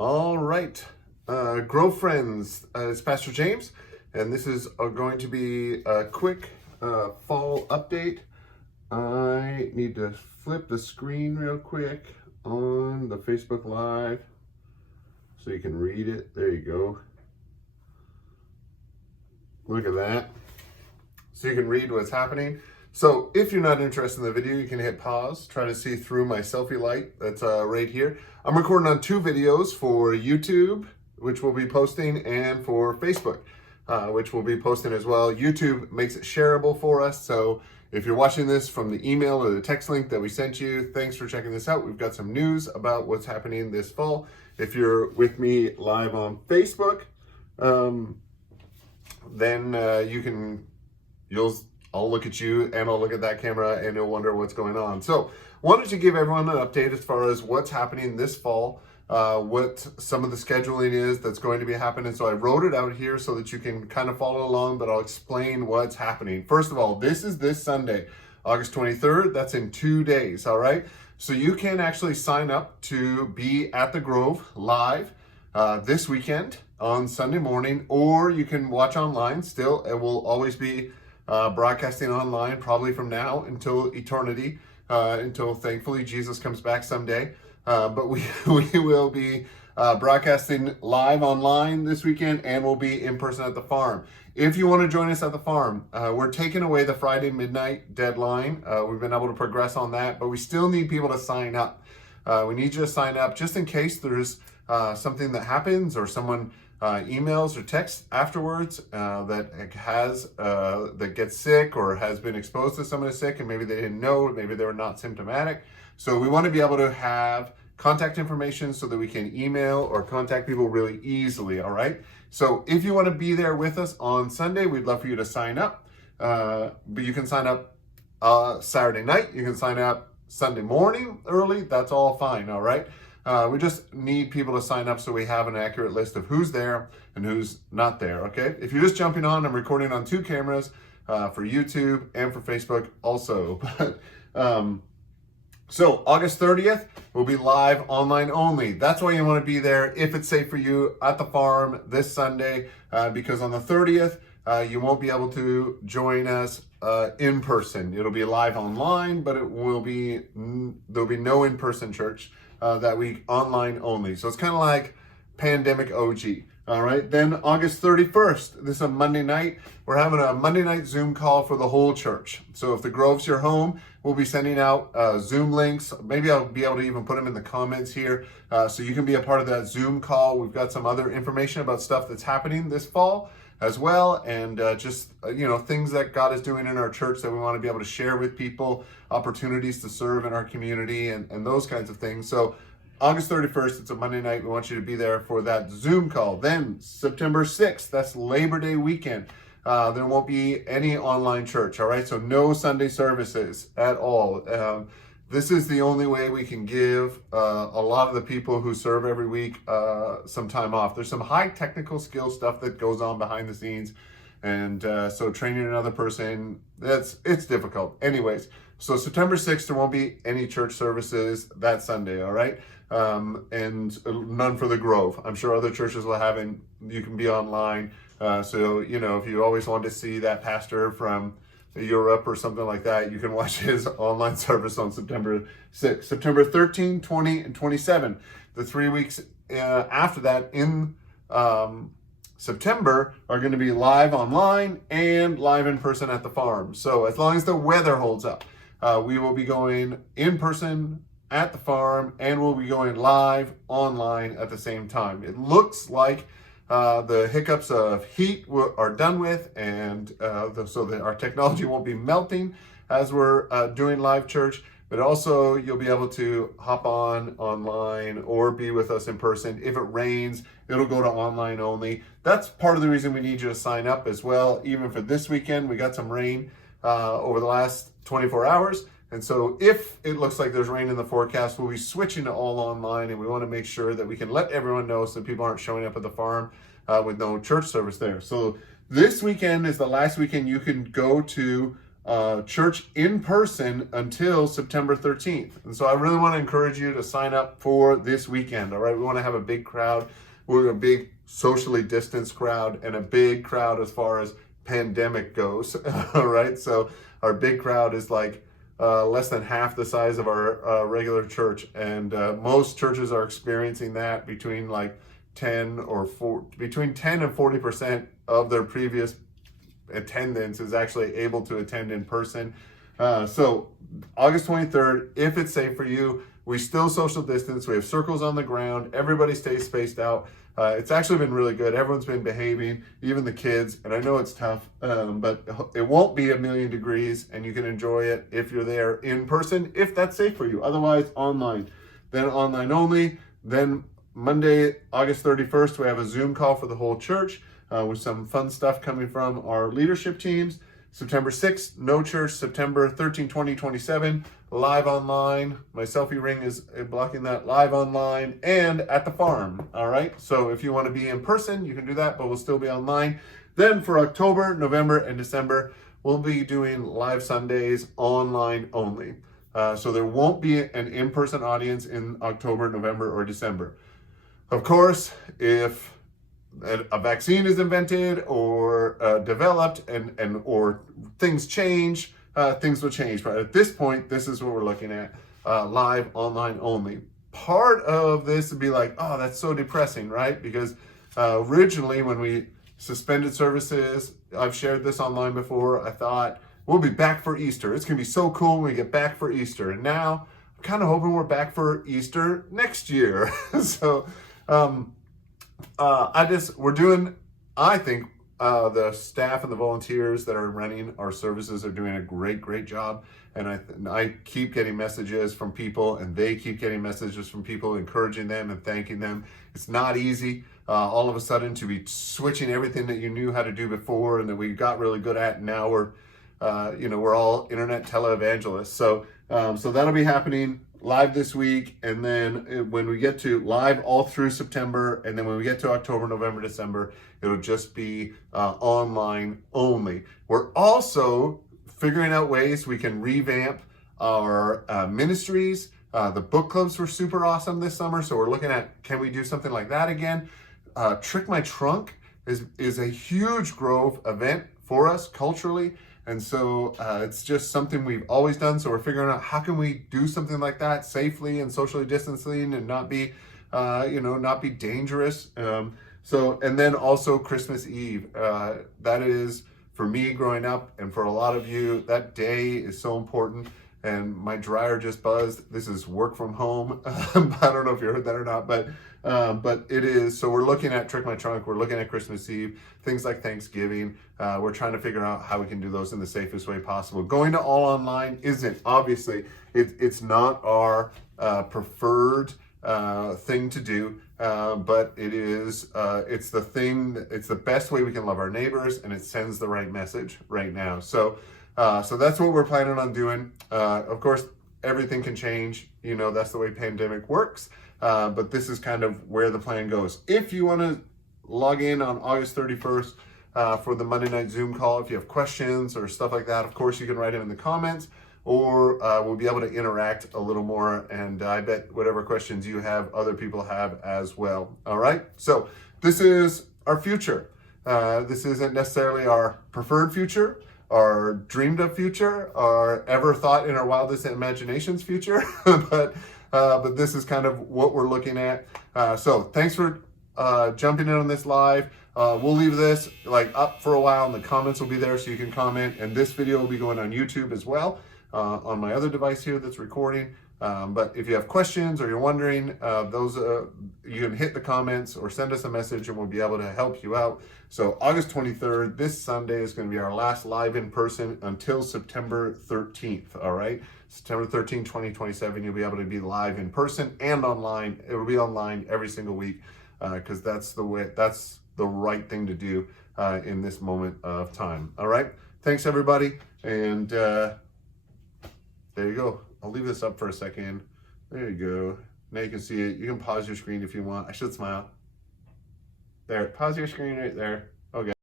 All right, Grow Friends, it's Pastor James, and this is going to be a quick fall update. I need to flip the screen real quick on the Facebook Live so you can read it. There you go. Look at that. So you can read what's happening. So if you're not interested in the video, you can hit pause, try to see through my selfie light that's right here. I'm recording on 2 videos for YouTube, which we'll be posting, and for Facebook, which we'll be posting as well. YouTube makes it shareable for us. So if you're watching this from the email or the text link that we sent you, thanks for checking this out. We've got some news about what's happening this fall. If you're with me live on Facebook, then I'll look at you and I'll look at that camera and you'll wonder what's going on. So wanted to give everyone an update as far as what's happening this fall, what some of the scheduling is that's going to be happening. So I wrote it out here so that you can kind of follow along, but I'll explain what's happening. First of all, this is this Sunday, August 23rd. That's in 2 days, all right? So you can actually sign up to be at the Grove live this weekend on Sunday morning, or you can watch online still. It will always be broadcasting online probably from now until eternity, until thankfully Jesus comes back someday. But we will be broadcasting live online this weekend, and we'll be in person at the farm. If you want to join us at the farm, we're taking away the Friday midnight deadline. We've been able to progress on that, but we still need people to sign up. We need you to sign up just in case there's something that happens, or someone emails or texts afterwards that gets sick or has been exposed to someone who's sick, and maybe they didn't know, maybe they were not symptomatic. So we want to be able to have contact information so that we can email or contact people really easily, all right? So if you want to be there with us on Sunday, we'd love for you to sign up. But you can sign up Saturday night, you can sign up Sunday morning early, that's all fine, all right? We just need people to sign up so we have an accurate list of who's there and who's not there, okay? If you're just jumping on, I'm recording on 2 cameras for YouTube and for Facebook also. So August 30th, we'll be live online only. That's why you want to be there if it's safe for you at the farm this Sunday, because on the 30th, you won't be able to join us in person. It'll be live online, but there'll be no in-person church that week, online only. So it's kind of like pandemic OG. All right. Then August 31st, this is a Monday night. We're having a Monday night Zoom call for the whole church. So if the Grove's your home, we'll be sending out Zoom links. Maybe I'll be able to even put them in the comments here so you can be a part of that Zoom call. We've got some other information about stuff that's happening this fall as well, and just things that God is doing in our church that we want to be able to share with people, opportunities to serve in our community, and those kinds of things. So August 31st, it's a Monday night. We want you to be there for that Zoom call. Then September 6th, that's Labor Day weekend. There won't be any online church, all right? So no Sunday services at all. This is the only way we can give a lot of the people who serve every week some time off. There's some high technical skill stuff that goes on behind the scenes. And so training another person, it's difficult. Anyways, so September 6th, there won't be any church services that Sunday, all right? And none for the Grove. I'm sure other churches will have, and you can be online. So, if you always want to see that pastor from Europe or something like that, you can watch his online service on September 6th. September 13, 20, and 27. The 3 weeks after that in September are going to be live online and live in person at the farm. So as long as the weather holds up, we will be going in person at the farm, and we'll be going live online at the same time. It looks like the hiccups of heat are done with, and so that our technology won't be melting as we're doing live church, but also you'll be able to hop on online or be with us in person. If it rains, it'll go to online only. That's part of the reason we need you to sign up as well. Even for this weekend, we got some rain over the last 24 hours. And so if it looks like there's rain in the forecast, we'll be switching to all online, and we want to make sure that we can let everyone know so people aren't showing up at the farm with no church service there. So this weekend is the last weekend you can go to church in person until September 13th. And so I really want to encourage you to sign up for this weekend. All right. We want to have a big crowd. We're a big socially distanced crowd and a big crowd as far as pandemic goes. All right. So our big crowd is like less than half the size of our regular church. And most churches are experiencing that between 10 and 40% of their previous attendance is actually able to attend in person. So August 23rd, if it's safe for you, we still social distance. We have circles on the ground. Everybody stays spaced out. It's actually been really good. Everyone's been behaving, even the kids. And I know it's tough, but it won't be 1,000,000 degrees, and you can enjoy it if you're there in person, if that's safe for you. Otherwise, online. Then online only. Then Monday, August 31st, we have a Zoom call for the whole church with some fun stuff coming from our leadership teams. September 6th, no church. September 13, 2027, live online. My selfie ring is blocking that. Live online and at the farm. All right. So if you want to be in person, you can do that, but we'll still be online. Then for October, November, and December, we'll be doing live Sundays online only. So there won't be an in-person audience in October, November, or December. Of course, if a vaccine is invented or developed or things change, things will change. But at this point, this is what we're looking at, live online only. Part of this would be like, oh, that's so depressing, right? Because originally when we suspended services, I've shared this online before, I thought, we'll be back for Easter. It's going to be so cool when we get back for Easter. And now I'm kind of hoping we're back for Easter next year. So, I think the staff and the volunteers that are running our services are doing a great job. And I keep getting messages from people, and they keep getting messages from people encouraging them and thanking them. It's not easy all of a sudden to be switching everything that you knew how to do before and that we got really good at. And now we're all internet televangelists. So that'll be happening live this week, and then when we get to live all through September, and then when we get to October, November, December, it'll just be online only. We're also figuring out ways we can revamp our ministries. The book clubs were super awesome this summer, so we're looking at, can we do something like that again? Trick My Trunk is a huge Grove event for us culturally. And so it's just something we've always done. So we're figuring out how can we do something like that safely and socially distancing and not be dangerous. And then also Christmas Eve. That is, for me growing up and for a lot of you, that day is so important. And my dryer just buzzed. This is work from home. I don't know if you heard that or not, but it is. So we're looking at Trick My Trunk. We're looking at Christmas Eve, things like Thanksgiving. We're trying to figure out how we can do those in the safest way possible. Going to all online isn't, obviously, it's not our preferred thing to do, but it is. It's the best way we can love our neighbors, and it sends the right message right now. So that's what we're planning on doing. Of course, everything can change. That's the way pandemic works. But this is kind of where the plan goes. If you want to log in on August 31st for the Monday night Zoom call, if you have questions or stuff like that, of course, you can write them in the comments, or we'll be able to interact a little more. And I bet whatever questions you have, other people have as well. All right. So this is our future. This isn't necessarily our preferred future, our dreamed of future, our ever thought in our wildest imaginations future, but this is kind of what we're looking at. So thanks for jumping in on this live. We'll leave this up for a while, and the comments will be there so you can comment. And this video will be going on YouTube as well, on my other device here that's recording. But if you have questions or you're wondering, you can hit the comments or send us a message, and we'll be able to help you out. So August 23rd, this Sunday, is going to be our last live in person until September 13th. All right. September 13, 2027, you'll be able to be live in person and online. It will be online every single week, because that's the right thing to do in this moment of time. All right. Thanks, everybody. And there you go. I'll leave this up for a second. There you go. Now you can see it. You can pause your screen if you want. I should smile. There. Pause your screen right there. Okay.